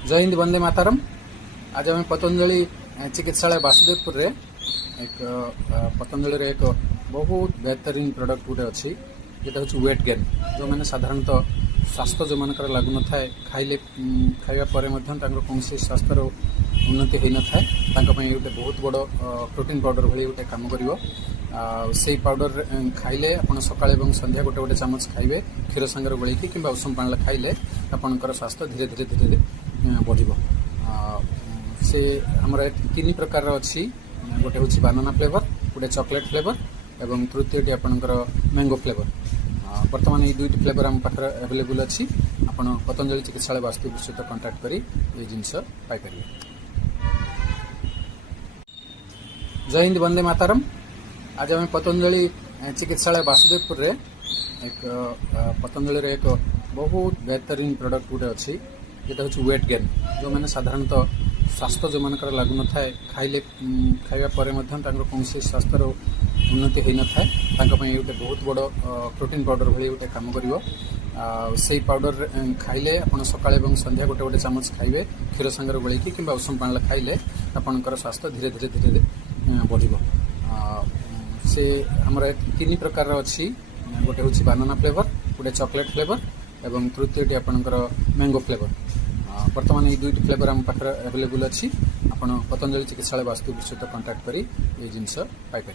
जय हिंद वंदे मातरम। आज आम पतंजलि चिकित्सालय वासुदेवपुर रे एक पतंजलि एक बहुत बेहतरीन प्रोडक्ट गोटे अच्छी जेटा हूँ वेट गेन। जो मैंने साधारणतः स्वास्थ्य जो मान लगुन थाए खाइले खाइबा परे कौन स्वास्थ्यर उन्नति हो न थाए गोटे बहुत बड़ प्रोटीन पाउडर भली गोटे कम कर से पाउडर खाइले आप सकाळे और संध्या गोटे गोटे चामच खाइबे क्षीर सांगे गोलैकी कि उषुम पानी खाइले आपंकर स्वास्थ्य धीरे धीरे धीरे धीरे बढ़ से आमर तीन प्रकार अच्छी गोटे हूँ बानाना फ्लेवर गोटे चॉकलेट फ्लेवर एवं तृतीयटी आपंकर मैंगो फ्लेवर। बर्तमान ये दुईट फ्लेवर आम पाखे अवेलेबल अच्छी आप पतंजलि चिकित्सालय वास्तुपुर सहित कंटाक्ट कर जिनस पाइपर। जय हिंद वंदे मातरम। आज आम पतंजलि चिकित्सालय वासुदेवपुर रे एक पतंजलि एक बहुत बेहतरीन प्रोडक्ट गोटे अच्छी जेटा हूँ वेट गेन। जो मैंने साधारणतः स्वास्थ्य जो मान लगुन थाए खाइले खाइबा परे कौन स्वास्थ्यर उन्नति हो न थाए गोटे बहुत बड़ प्रोटीन पाउडर भली गोटे कम कर से पाउडर खाइले आप सकाळे और संध्या गोटे गोटे चामच खाइबे क्षीर सांगे गोलैकी कि उषुम पानी खाइले आपंकर स्वास्थ्य धीरे धीरे धीरे धीरे बढ़ से आमर तीन प्रकार अच्छी गोटे हूँ बानाना फ्लेवर गोटे चॉकलेट फ्लेवर एवं तृतीयटी आपंकर मैंगो फ्लेवर। बर्तमान ये दुईट फ्लेवर आम पाखे अवेलेबल अच्छी आप पतंजलि चिकित्सालय वास्तुपुर सहित कंटाक्ट कर जिनस पाइपर।